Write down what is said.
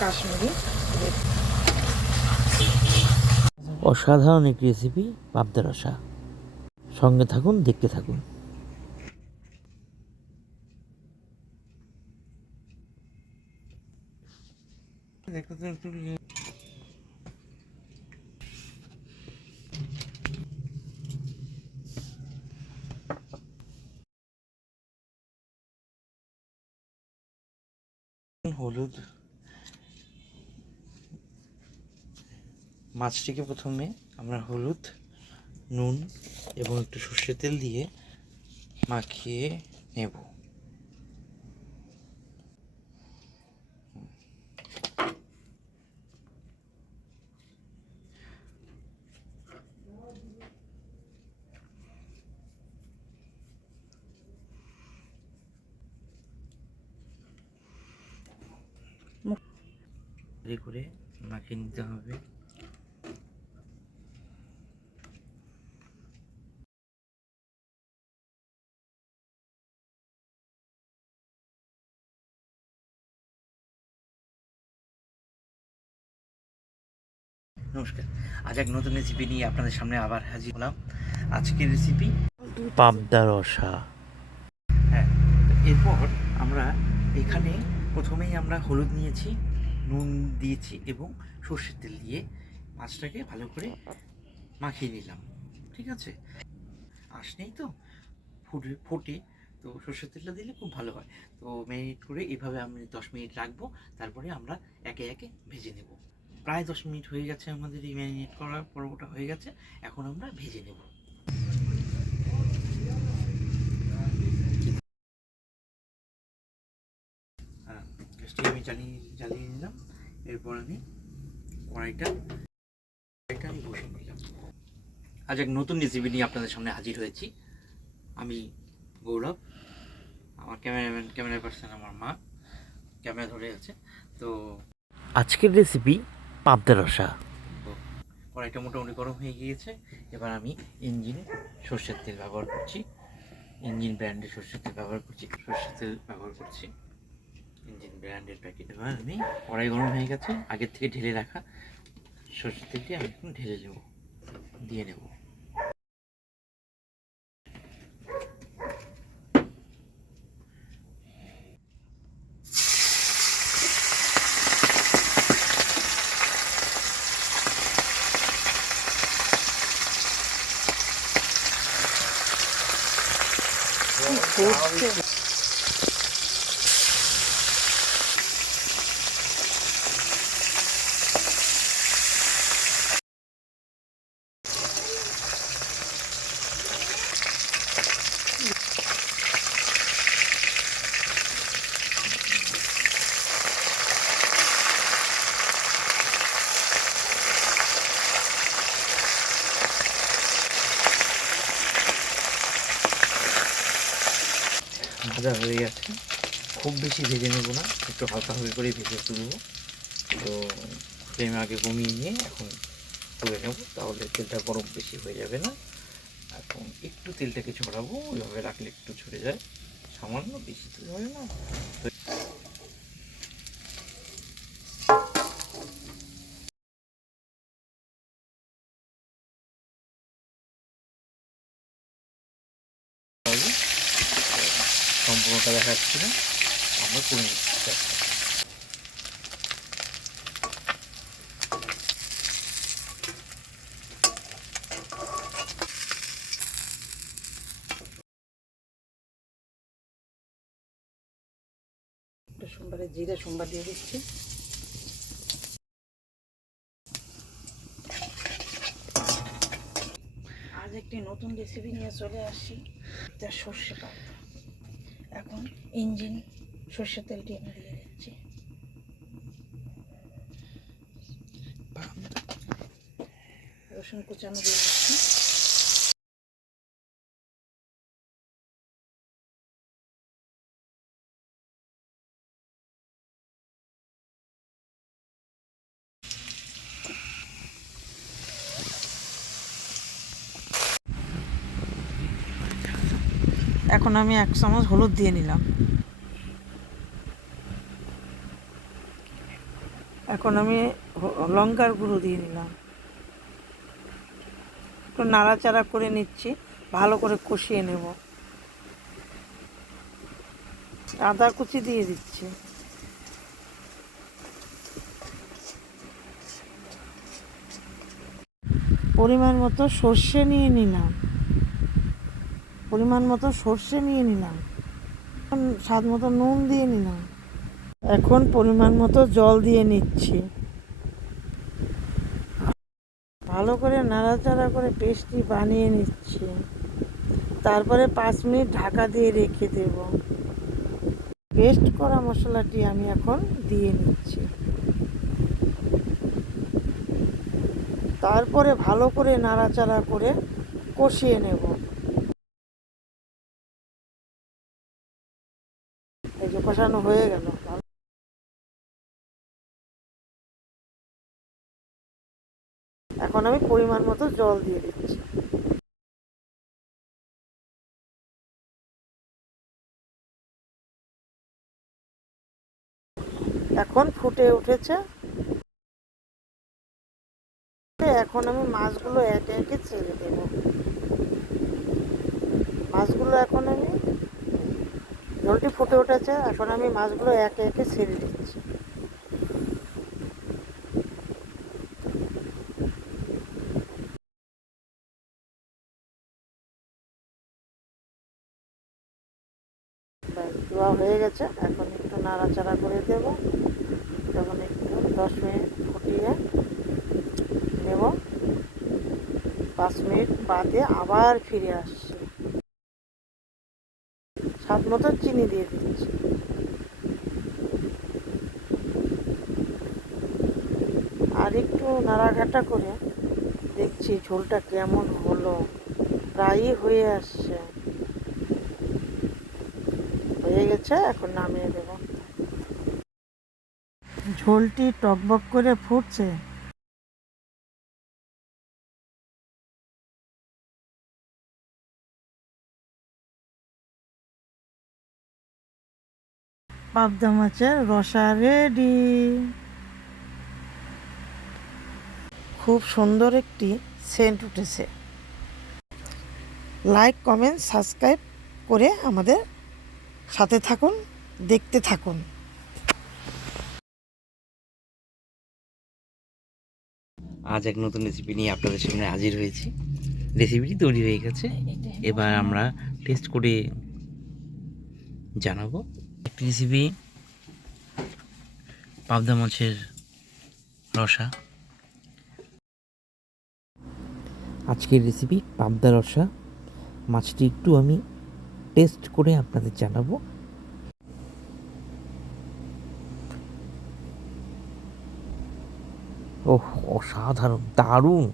কাশ্মীরি অসাধারণ একটি রেসিপি পাবদা রসা। সঙ্গে থাকুন, দেখতে থাকুন। হলুদ, মাছটিকে প্রথমে আমরা হলুদ, নুন এবং একটু সর্ষের তেল দিয়ে মাখিয়ে নেব। করে মাখিয়ে নিতে হবে। নমস্কার, আজ এক নতুন রেসিপি নিয়ে আপনাদের সামনে আবার হাজির হলাম। আজকের রেসিপি পাবদা রসা। হ্যাঁ, এরপর আমরা এখানে প্রথমেই আমরা হলুদ নিয়েছি, নুন দিয়েছি এবং সর্ষের তেল দিয়ে মাছটাকে ভালো করে মাখিয়ে নিলাম। ঠিক আছে, আঁশ নেই তো, ফোটে তো সর্ষের তেলটা দিলে খুব ভালো হয়। তো ম্যারিনেট করে এভাবে আমি 10 মিনিট রাখবো, তারপরে আমরা একে একে ভেজে নেব। প্রায় 10 মিনিট হয়ে গেছে আমাদের এই ম্যারিনেট করার পর্বটা হয়ে গেছে। এখন আমরা ভেজে নেব। গ্যাসটি আমি জ্বালিয়ে নিলাম। এরপর আমি কড়াইটা আমি বসিয়ে নিলাম। আজ এক নতুন রেসিপি নিয়ে আপনাদের সামনে হাজির হয়েছি। আমি গৌরব, আমার ক্যামেরা পার্সন আমার মা ক্যামেরা ধরে আছে। তো আজকের রেসিপি পাবদা রসা। কড়াইটা মোটামুটি গরম হয়ে গিয়েছে। এবার আমি ইঞ্জিন সর্ষের তেল ব্যবহার করছি। ইঞ্জিন ব্র্যান্ডের সর্ষের তেল ব্যবহার করছি। ইঞ্জিন ব্র্যান্ডের প্যাকেট। এবার আমি কড়াই গরম হয়ে গেছে, আগের থেকে ঢেলে রাখা সর্ষের তেলটি আমি এখন ঢেলে দিয়ে নেব। ভাজা হয়ে গেছে, খুব বেশি ভেজে নেব না, একটু হালকা করে ভেজে তুলবো। তো ফ্লেম আগে কমিয়ে নিয়ে এখন তুলে নেব, তাহলে তেলটা গরম বেশি হয়ে যাবে না। এখন একটু তেলটাকে ছড়াবো, ওইভাবে রাখলে একটু ছড়ে যায়, সামান্য, বেশি তেল হয় না। সম্পূর্ণটা দেখাচ্ছি না, আমরা করে নিচ্ছি। সোমবারে জিরে সোমবার দিয়ে দিচ্ছি। আজ একটি নতুন রেসিপি নিয়ে চলে আসছি, যা সর্ষে পাবদা। এখন ইঞ্জিন সর্ষের তেলটি আমি দিয়ে দিচ্ছি। রসুন কুচানো দিয়ে দিচ্ছি। এখন আমি 1 চামচ হলুদ দিয়ে নিলাম। এখন আমি লঙ্কার গুঁড়ো দিয়ে নিলাম, একটু নাড়াচাড়া করে নিচ্ছি, ভালো করে কষিয়ে নেব। আদা কুচি দিয়ে দিচ্ছি, পরিমাণ মতো সর্ষে নিয়ে নিলাম, স্বাদ মতো নুন দিয়ে নিলাম। এখন পরিমাণ মতো জল দিয়ে নিচ্ছি, ভালো করে নাড়াচাড়া করে পেস্টটি বানিয়ে নিচ্ছি। তারপরে 5 মিনিট ঢাকা দিয়ে রেখে দেব। পেস্ট করা মশলাটি আমি এখন দিয়ে নিচ্ছি, তারপরে ভালো করে নাড়াচাড়া করে কষিয়ে নেব। এই যে কষানো হয়ে গেল, এখন আমি পরিমাণ মতো জল দিয়ে দিচ্ছি। এখন ফুটে উঠেছে, এখন আমি মাছগুলো একে একে ছেড়ে দেব। জলটি ফুটে উঠেছে, এখন আমি মাছগুলো একে একে ছেড়ে দিচ্ছি। দেওয়া হয়ে গেছে, এখন একটু নাড়াচাড়া করে দেব। তখন একটু 10 মিনিট ফুটিয়ে নেব। 5 মিনিট বাদে আবার ফিরে আসছি, স্বাদ মতো চিনি দিয়ে দিচ্ছি। আর একটু নাড়াঘাটা করে দেখছি ঝোলটা কেমন হলো, প্রায়ই হয়ে আসছে, হয়ে গেছে, এখন নামিয়ে দেব। ঝোলটি টকবক করে ফুটছে, পাবদা মাছের রসা রেডি। খুব সুন্দর একটি সেন্ট উঠেছে। লাইক, কমেন্ট, সাবস্ক্রাইব করে আমাদের সাথে থাকুন, দেখতে থাকুন। আজ এক নতুন রেসিপি নিয়ে আপনাদের সামনে হাজির হয়েছি। রেসিপিটি তৈরি হয়ে গেছে, এবার আমরা টেস্ট করে জানাবো। একটি রেসিপি পাবদা মাছের রসা। আজকের রেসিপি পাবদা রসা। মাছটি একটু আমি টেস্ট করে আপনাদের জানাবো। ওহ, অসাধারণ, দারুণ।